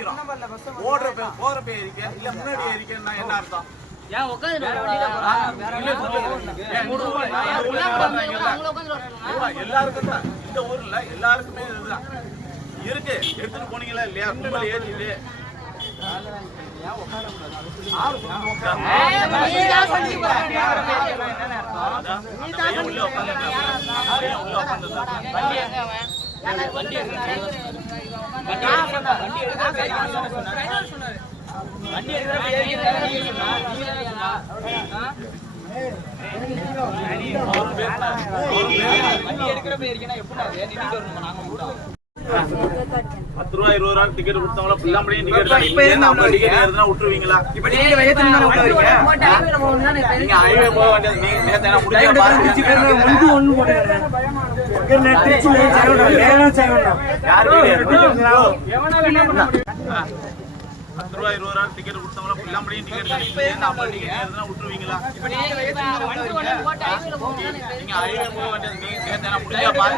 ஏறிக்கிறோம். போறப்ப ஏறிக்க இல்ல முன்னாடி ஏறிக்கன்னா என்ன அர்த்தம்? ஏன் உட்காந்து எல்லாருக்கும் தான் இந்த ஊர்ல எல்லாருக்குமே இதுதான் இருக்கு. எடுத்துட்டு போனீங்களா இல்லையா? கும்பல் ஏறிட்டு உள்ள உட்காந்து ₹10 ₹20 டிக்கெட் கொடுத்தவங்கள பிள்ளாமலையும் டிக்கெட் விட்டுருவீங்களா? இப்ப நீங்க ஹைவே போக வேண்டியது ₹10 ₹20 டிக்கெட் கொடுத்தவங்கள பிள்ளாமலையும் டிக்கெட் விட்டுருவீங்களா? நீங்க ஹைவே போக வேண்டியது